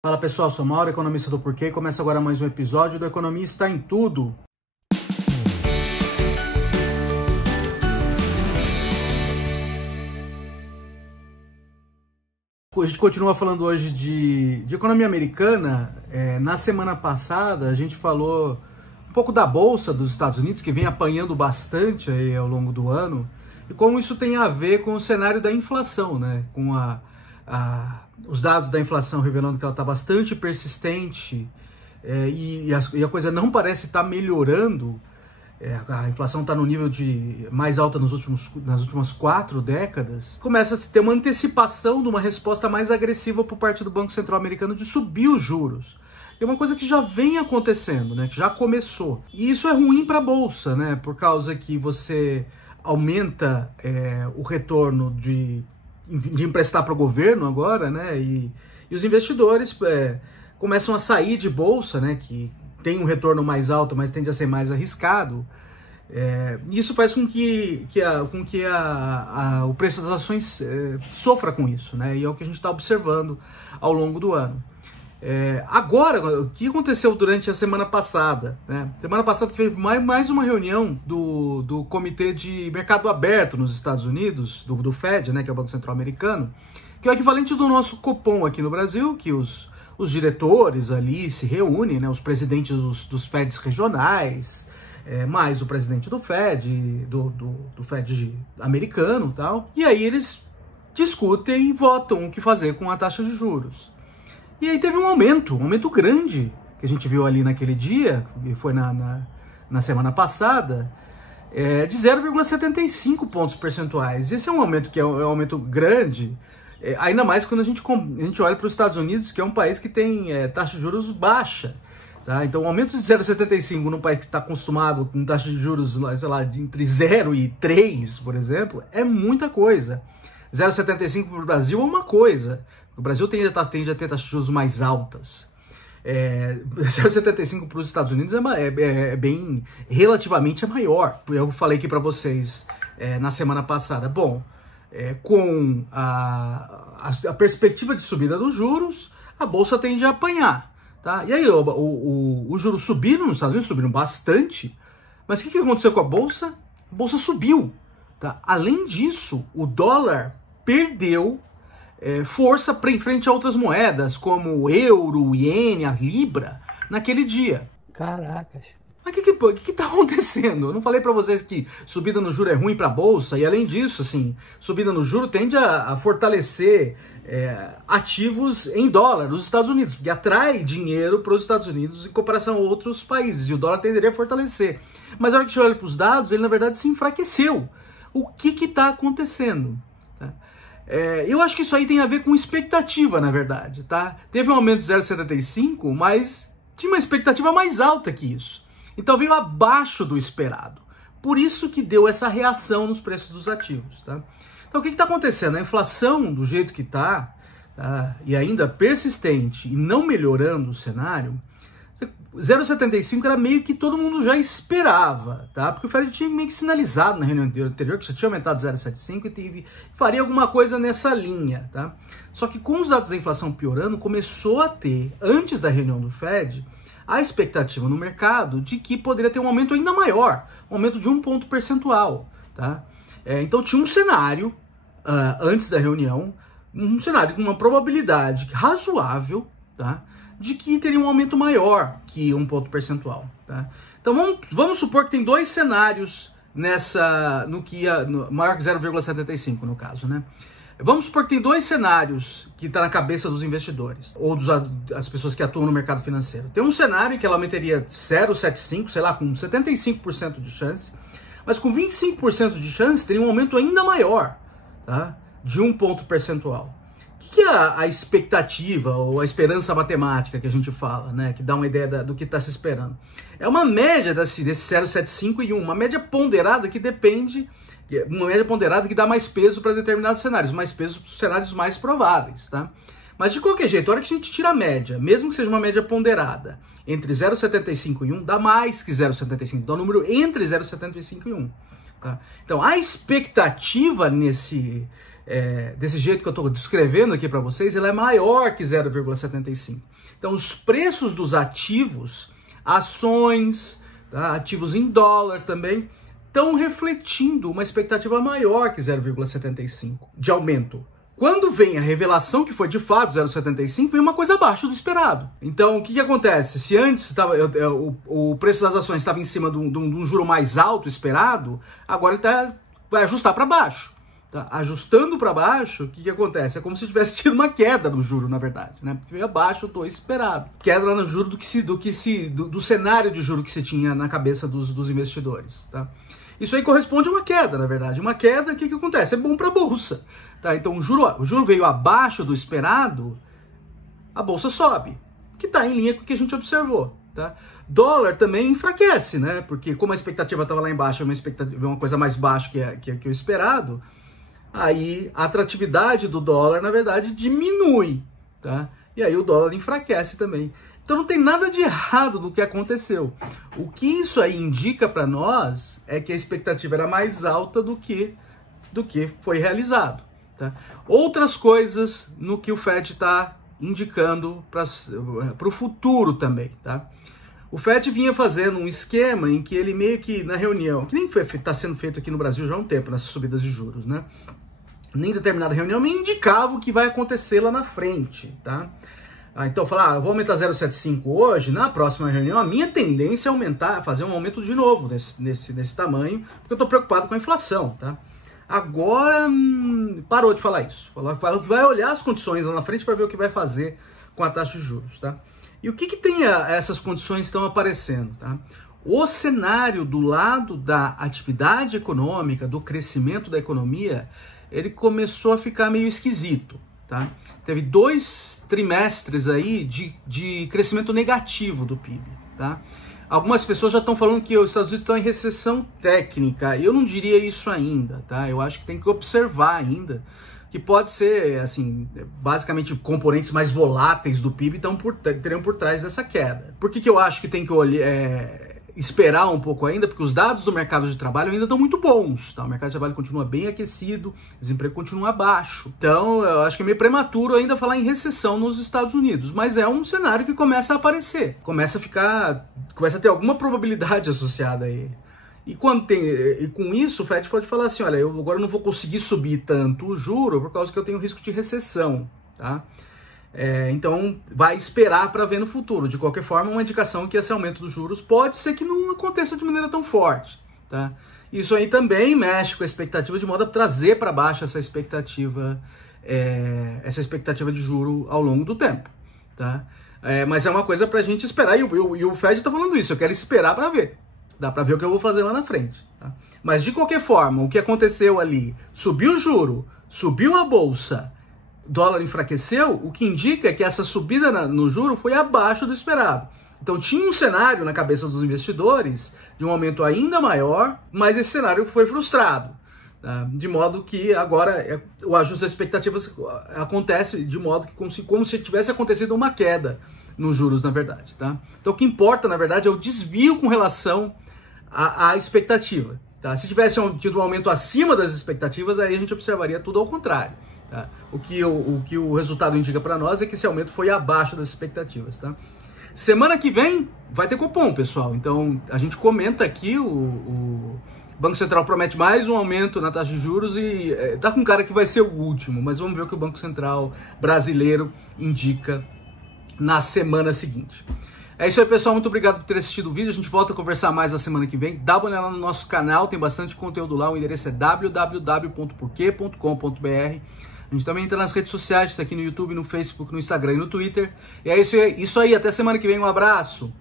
Fala pessoal, sou Mauro, economista do Porquê, e começa agora mais um episódio do Economia Está em Tudo. A gente continua falando hoje de economia americana. Na semana passada a gente falou um pouco da Bolsa dos Estados Unidos, que vem apanhando bastante aí ao longo do ano, e como isso tem a ver com o cenário da inflação, né? Com os dados da inflação revelando que ela está bastante persistente, e a coisa não parece estar melhorando. A inflação está no nível mais alta nas últimas 4 décadas. Começa a se ter uma antecipação de uma resposta mais agressiva por parte do Banco Central americano de subir os juros. É uma coisa que já vem acontecendo, né? Que já começou. E isso é ruim para a Bolsa, né? Por causa que você aumenta o retorno de emprestar para o governo agora, né? E os investidores começam a sair de Bolsa, né? Que tem um retorno mais alto, mas tende a ser mais arriscado. Isso faz com que o preço das ações sofra com isso, né? E é o que a gente está observando ao longo do ano. Agora, o que aconteceu durante a semana passada, né? Semana passada teve mais uma reunião do Comitê de Mercado Aberto nos Estados Unidos, do Fed, né? Que é o Banco Central Americano, que é o equivalente do nosso Copom aqui no Brasil, que os diretores ali se reúnem, né, os presidentes dos Feds regionais, mais o presidente do Fed, do Fed americano e tal. E aí eles discutem e votam o que fazer com a taxa de juros. E aí teve um aumento grande, que a gente viu ali naquele dia, que foi na semana passada, de 0,75 pontos percentuais. Esse é um aumento que é um aumento grande, ainda mais quando a gente olha para os Estados Unidos, que é um país que tem taxa de juros baixa. Tá? Então, o aumento de 0,75 num país que está acostumado com taxa de juros, sei lá, entre 0 e 3, por exemplo, é muita coisa. 0,75 para o Brasil é uma coisa. O Brasil tende a ter taxas de juros mais altas. 0,75 para os Estados Unidos bem, relativamente é maior. Eu falei aqui para vocês na semana passada. Bom, com a perspectiva de subida dos juros, a Bolsa tende a apanhar. Tá? E aí, os juros subiram nos Estados Unidos, subiram bastante, mas o que aconteceu com a Bolsa? A Bolsa subiu. Tá? Além disso, o dólar perdeu força em frente a outras moedas, como o euro, o iene, a libra, naquele dia. Caracas. Mas o que está acontecendo? Eu não falei para vocês que subida no juro é ruim para a Bolsa? E além disso, assim, subida no juro tende a fortalecer ativos em dólar nos Estados Unidos, porque atrai dinheiro para os Estados Unidos em comparação a outros países, e o dólar tenderia a fortalecer. Mas na hora que a gente olha para os dados, ele na verdade se enfraqueceu. O que está acontecendo? Tá? Eu acho que isso aí tem a ver com expectativa, na verdade. Tá? Teve um aumento de 0,75, mas tinha uma expectativa mais alta que isso. Então veio abaixo do esperado. Por isso que deu essa reação nos preços dos ativos. Tá? Então o que está acontecendo? A inflação, do jeito que está, tá, e ainda persistente e não melhorando o cenário, 0,75 era meio que todo mundo já esperava, tá? Porque o Fed tinha meio que sinalizado na reunião anterior que já tinha aumentado 0,75 e faria alguma coisa nessa linha. Tá? Só que com os dados da inflação piorando, começou a ter, antes da reunião do Fed, a expectativa no mercado de que poderia ter um aumento ainda maior, um aumento de 1 ponto percentual. Tá? Então tinha um cenário, antes da reunião, um cenário com uma probabilidade razoável, tá? De que teria um aumento maior que 1 ponto percentual. Tá? Então vamos supor que tem 2 cenários maior que 0,75 no caso, né? Vamos supor que tem 2 cenários que está na cabeça dos investidores, ou das pessoas que atuam no mercado financeiro. Tem um cenário em que ela aumentaria 0,75, sei lá, com 75% de chance, mas com 25% de chance teria um aumento ainda maior, tá? De 1 ponto percentual. O que é a expectativa ou a esperança matemática que a gente fala, né? Que dá uma ideia do que está se esperando? É uma média desse 0,75 e 1, uma média ponderada que depende, uma média ponderada que dá mais peso para determinados cenários, mais peso para os cenários mais prováveis, tá? Mas de qualquer jeito, a hora que a gente tira a média, mesmo que seja uma média ponderada, entre 0,75 e 1, dá mais que 0,75, dá um número entre 0,75 e 1. Tá? Então, a expectativa desse jeito que eu estou descrevendo aqui para vocês, ela é maior que 0,75. Então, os preços dos ativos, ações, tá, ativos em dólar também, estão refletindo uma expectativa maior que 0,75 de aumento. Quando vem a revelação que foi de fato 0,75, vem uma coisa abaixo do esperado. Então, o que acontece? Se antes o preço das ações estava em cima de um juro mais alto esperado, agora ele vai ajustar para baixo. Tá? Ajustando para baixo, o que acontece? É como se tivesse tido uma queda no juro, na verdade. Né? Veio abaixo do esperado. Queda no juro do cenário de juro que se tinha na cabeça dos investidores. Tá? Isso aí corresponde a uma queda, na verdade. Uma queda, o que acontece? É bom para a Bolsa. Tá? Então o juro veio abaixo do esperado, a Bolsa sobe, que está em linha com o que a gente observou. Tá? Dólar também enfraquece, né? Porque como a expectativa estava lá embaixo, uma coisa mais baixa que o esperado, aí a atratividade do dólar, na verdade, diminui. Tá? E aí o dólar enfraquece também. Então não tem nada de errado no que aconteceu. O que isso aí indica para nós é que a expectativa era mais alta do que foi realizado. Tá? Outras coisas no que o Fed está indicando para o futuro também. Tá? O Fed vinha fazendo um esquema em que ele meio que na reunião, que nem está sendo feito aqui no Brasil já há um tempo, nessas subidas de juros, né? Em determinada reunião me indicava o que vai acontecer lá na frente. Tá? Então, falar, eu vou aumentar 0,75 hoje, na próxima reunião, a minha tendência é fazer um aumento de novo nesse tamanho, porque eu estou preocupado com a inflação, tá? Agora, parou de falar isso. Falou que vai olhar as condições lá na frente para ver o que vai fazer com a taxa de juros, tá? E o que tem essas condições estão aparecendo, tá? O cenário do lado da atividade econômica, do crescimento da economia, ele começou a ficar meio esquisito. Tá? Teve 2 trimestres aí de crescimento negativo do PIB. Tá? Algumas pessoas já estão falando que os Estados Unidos estão em recessão técnica. Eu não diria isso ainda. Tá? Eu acho que tem que observar ainda que pode ser, assim, basicamente componentes mais voláteis do PIB teriam por trás dessa queda. Por que eu acho que tem que esperar um pouco ainda? Porque os dados do mercado de trabalho ainda estão muito bons, tá? O mercado de trabalho continua bem aquecido, o desemprego continua baixo. Então, eu acho que é meio prematuro ainda falar em recessão nos Estados Unidos, mas é um cenário que começa a aparecer, começa a ter alguma probabilidade associada a ele. E com isso, o Fed pode falar assim, olha, eu agora não vou conseguir subir tanto o juro por causa que eu tenho risco de recessão, tá? Então vai esperar para ver no futuro. De qualquer forma, uma indicação que esse aumento dos juros pode ser que não aconteça de maneira tão forte. Tá? Isso aí também mexe com a expectativa de modo a trazer para baixo essa expectativa de juro ao longo do tempo. Tá? Mas é uma coisa para a gente esperar e o Fed está falando isso. Eu quero esperar para ver. Dá para ver o que eu vou fazer lá na frente. Tá? Mas de qualquer forma, o que aconteceu ali, subiu o juro, subiu a bolsa, dólar enfraqueceu, o que indica que essa subida no juro foi abaixo do esperado. Então tinha um cenário na cabeça dos investidores de um aumento ainda maior, mas esse cenário foi frustrado. Tá? De modo que agora o ajuste das expectativas acontece de modo que como se tivesse acontecido uma queda nos juros, na verdade. Tá? Então o que importa, na verdade, é o desvio com relação à expectativa. Tá? Se tivesse tido um aumento acima das expectativas, aí a gente observaria tudo ao contrário. Tá? O que o resultado indica para nós é que esse aumento foi abaixo das expectativas. Tá? Semana que vem vai ter Copom, pessoal. Então a gente comenta aqui, o Banco Central promete mais um aumento na taxa de juros e tá com cara que vai ser o último, mas vamos ver o que o Banco Central brasileiro indica na semana seguinte. É isso aí, pessoal. Muito obrigado por ter assistido o vídeo. A gente volta a conversar mais na semana que vem. Dá uma olhada no nosso canal, tem bastante conteúdo lá. O endereço é www.porquê.com.br. A gente também entra nas redes sociais, está aqui no YouTube, no Facebook, no Instagram e no Twitter. E é isso aí. Até semana que vem. Um abraço.